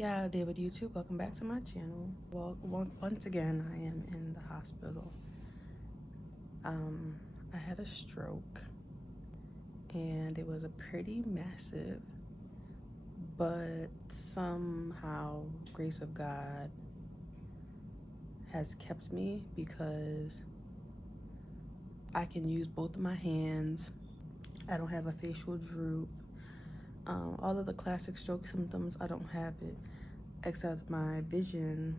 Yeah, David YouTube, welcome back to my channel. Well, once again, I am in the hospital. I had a stroke and it was a pretty massive, but somehow grace of God has kept me because I can use both of my hands. I don't have a facial droop. All of the classic stroke symptoms, I don't have it, except my vision.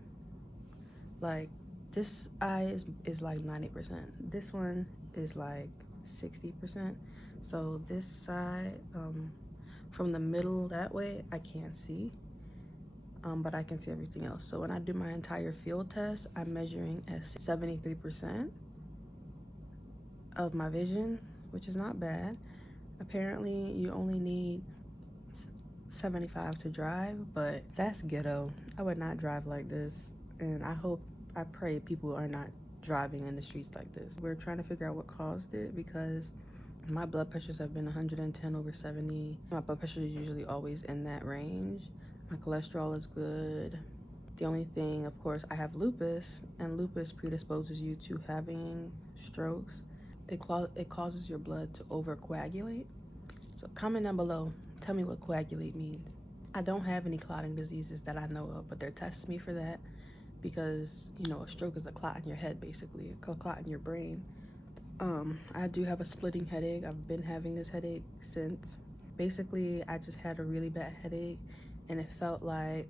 Like, this eye is like 90%. This one is like 60%. So this side, from the middle that way, I can't see. But I can see everything else. So when I do my entire field test, I'm measuring at 73% of my vision, which is not bad. Apparently, you only need 75 to drive, but that's ghetto. I would not drive like this, and I pray people are not driving in the streets like this. We're trying to figure out what caused it because my blood pressures have been 110/70. My blood pressure is usually always in that range. My cholesterol is good. The only thing, of course, I have lupus, and lupus predisposes you to having strokes. It causes your blood to overcoagulate. So comment down below, tell me what coagulate means. I don't have any clotting diseases that I know of, but they're testing me for that because, you know, a stroke is a clot in your head, basically, a clot in your brain. I do have a splitting headache. I've been having this headache since. Basically, I just had a really bad headache, and it felt like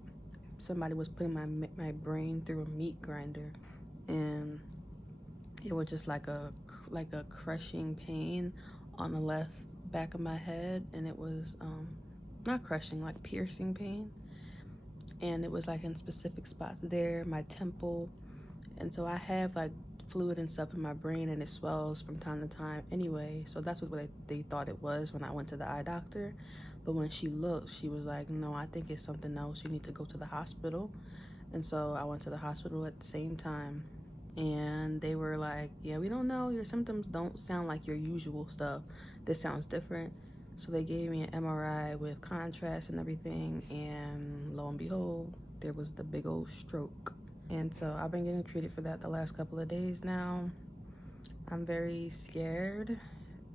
somebody was putting my brain through a meat grinder, and it was just like a crushing pain on the left back of my head, and it was not crushing, like piercing pain, and it was like in specific spots there, my temple. And so I have like fluid and stuff in my brain, and it swells from time to time anyway. So that's what they thought it was when I went to the eye doctor. But when she looked, she was like, no, I think it's something else, you need to go to the hospital. And so I went to the hospital at the same time, and they were like, yeah, we don't know, your symptoms don't sound like your usual stuff, this sounds different. So they gave me an MRI with contrast and everything, and lo and behold, there was the big old stroke. And so I've been getting treated for that the last couple of days now. I'm very scared,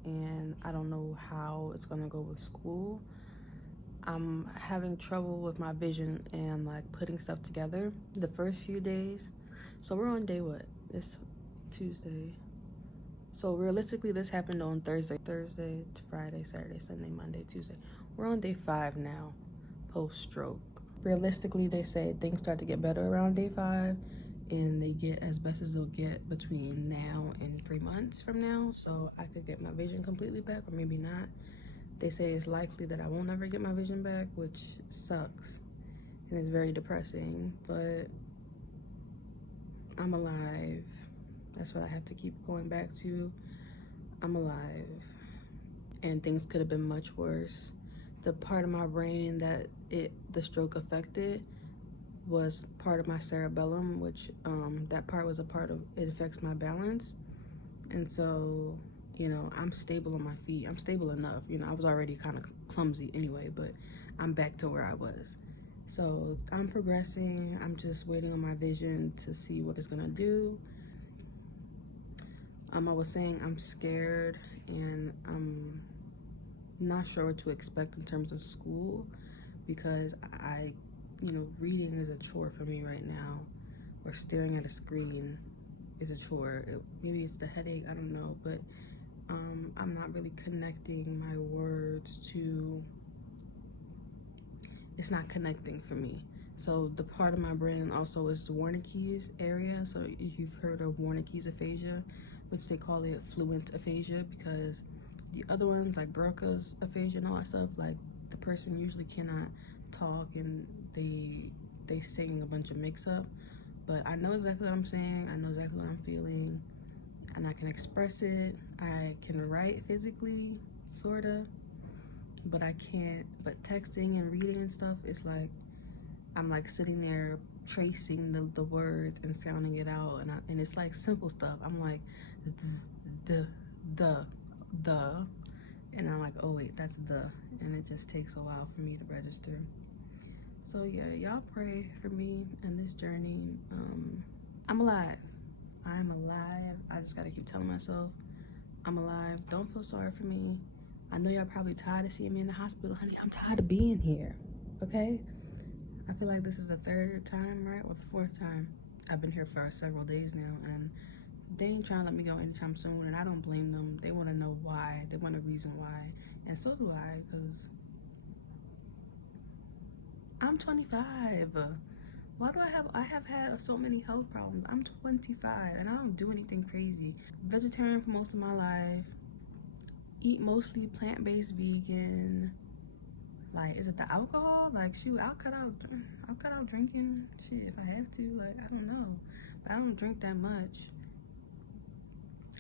and I don't know how it's gonna go with school. I'm having trouble with my vision and like putting stuff together the first few days. So we're on day what? This Tuesday. So realistically, this happened on Thursday to Friday, Saturday, Sunday, Monday, Tuesday. We're on day 5 now, post-stroke. Realistically, they say things start to get better around day 5, and they get as best as they'll get between now and 3 months from now. So I could get my vision completely back, or maybe not. They say it's likely that I won't ever get my vision back, which sucks and it's very depressing, but I'm alive. That's what I have to keep going back to. I'm alive, and things could have been much worse. The part of my brain that the stroke affected was part of my cerebellum, which that part was a part of, it affects my balance. And so, you know, I'm stable on my feet. I'm stable enough. You know, I was already kind of clumsy anyway, but I'm back to where I was. So I'm progressing. I'm just waiting on my vision to see what it's gonna do. I was saying I'm scared, and I'm not sure what to expect in terms of school, because you know, reading is a chore for me right now, or staring at a screen is a chore. Maybe it's the headache, I don't know, but I'm not really connecting my words to, it's not connecting for me. So the part of my brain also is the Wernicke's area. So if you've heard of Wernicke's aphasia, which they call it fluent aphasia, because the other ones like Broca's aphasia and all that stuff, like the person usually cannot talk and they sing a bunch of mix up. But I know exactly what I'm saying, I know exactly what I'm feeling, and I can express it. I can write physically, sorta, but I can't, but texting and reading and stuff, it's like, I'm like sitting there tracing the words and sounding it out, and it's like simple stuff. I'm like, the, and I'm like, oh wait, that's the, and it just takes a while for me to register. So yeah, y'all pray for me in this journey. I'm alive. I'm alive. I just gotta keep telling myself I'm alive. Don't feel sorry for me. I know y'all probably tired of seeing me in the hospital. Honey, I'm tired of being here. Okay? I feel like this is the third time, right? Or the fourth time. I've been here for several days now, and they ain't trying to let me go anytime soon, and I don't blame them. They want to know why. They want a reason why. And so do I, because I'm 25. Why do I have had so many health problems? I'm 25 and I don't do anything crazy. Vegetarian for most of my life. Eat mostly plant-based vegan. Like, is it the alcohol? Like, shoot, I'll cut out drinking. Shit, if I have to. Like, I don't know. But I don't drink that much.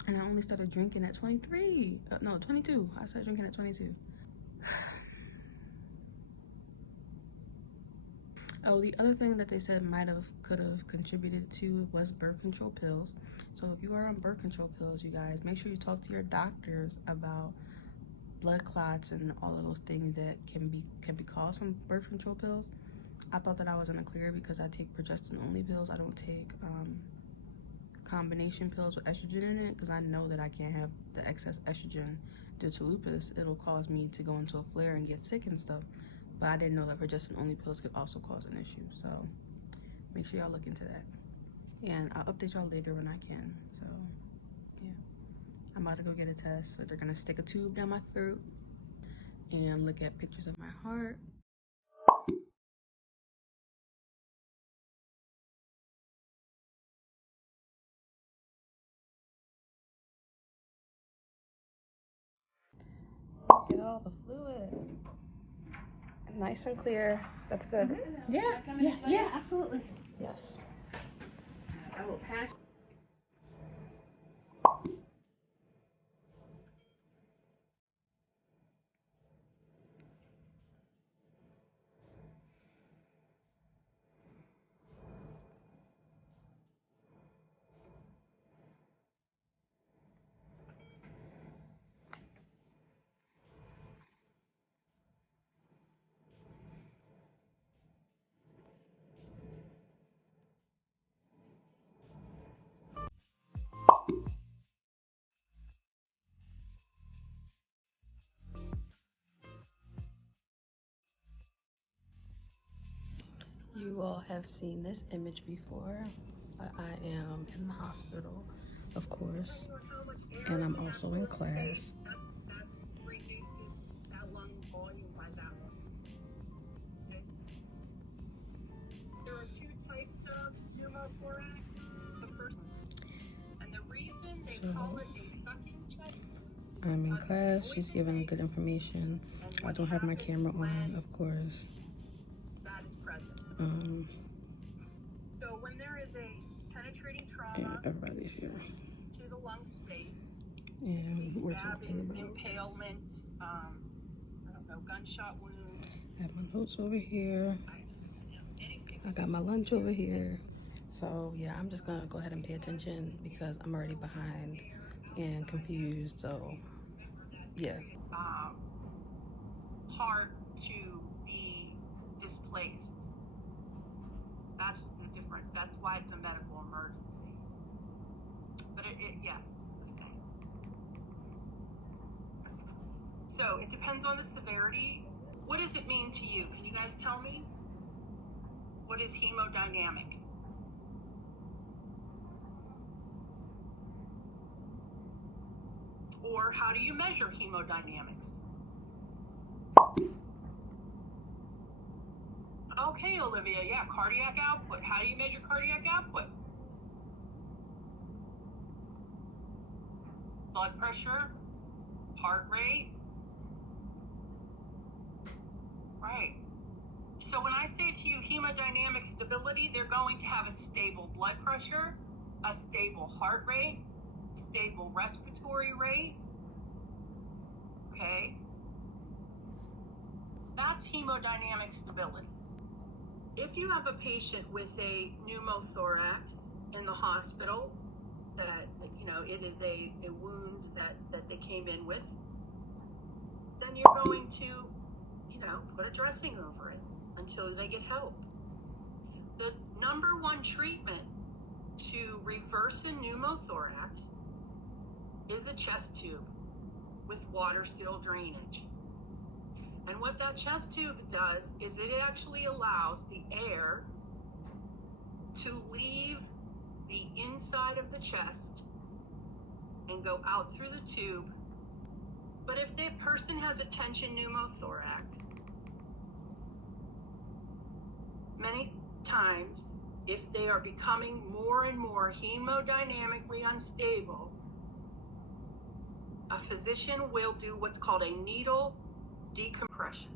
And I only started drinking at 23. No, 22. I started drinking at 22. Oh, the other thing that they said could have contributed to was birth control pills. So if you are on birth control pills, you guys, make sure you talk to your doctors about blood clots and all of those things that can be caused from birth control pills. I thought that I was in the clear because I take progestin only pills. I don't take combination pills with estrogen in it because I know that I can't have the excess estrogen due to lupus. It'll cause me to go into a flare and get sick and stuff. But I didn't know that progestin only pills could also cause an issue. So make sure y'all look into that. And I'll update y'all later when I can. So yeah, I'm about to go get a test. So they're gonna stick a tube down my throat and look at pictures of my heart. Get all the fluid. Nice and clear. That's good. Mm-hmm. Yeah, absolutely. Yes. I will pass. You all have seen this image before. I am in the hospital, of course, and I'm also in class. So I'm in class. She's giving good information. I don't have my camera on, of course. Yeah, everybody's here. And we're talking about impalement, gunshot wound. I have my notes over here. I got my lunch over here. So yeah, I'm just gonna go ahead and pay attention because I'm already behind and confused. So yeah. Hard to be displaced. That's the difference. That's why it's a medical emergency. But yes, the same. So it depends on the severity. What does it mean to you? Can you guys tell me? What is hemodynamic? Or how do you measure hemodynamics? Okay, Olivia, yeah, cardiac output. How do you measure cardiac output? Blood pressure, heart rate. Right. So when I say to you hemodynamic stability, they're going to have a stable blood pressure, a stable heart rate, stable respiratory rate. Okay. That's hemodynamic stability. If you have a patient with a pneumothorax in the hospital, that it is a wound that they came in with, then you're going to put a dressing over it. until they get help. The number one treatment to reverse a pneumothorax is a chest tube with water seal drainage. And what that chest tube does is it actually allows the air to leave the inside of the chest and go out through the tube. But if the person has a tension pneumothorax, many times, if they are becoming more and more hemodynamically unstable, a physician will do what's called a needle decompression.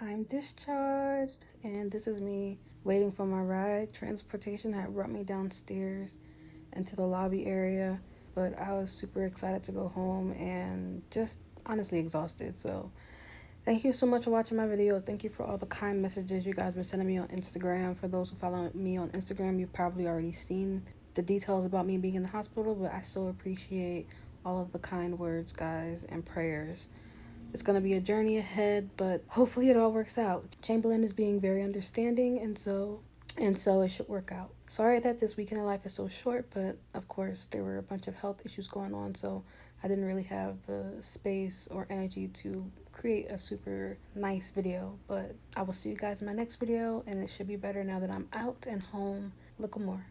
I'm discharged, and this is me waiting for my ride. Transportation had brought me downstairs into the lobby area, but I was super excited to go home and just honestly exhausted. So, thank you so much for watching my video. Thank you for all the kind messages you guys been sending me on Instagram. For those who follow me on Instagram, you've probably already seen the details about me being in the hospital, but I so appreciate all of the kind words, guys, and prayers. It's going to be a journey ahead, but hopefully it all works out. Chamberlain is being very understanding, and so it should work out. Sorry that this weekend in life is so short, but of course there were a bunch of health issues going on, so I didn't really have the space or energy to create a super nice video. But I will see you guys in my next video, and it should be better now that I'm out and home. Look more.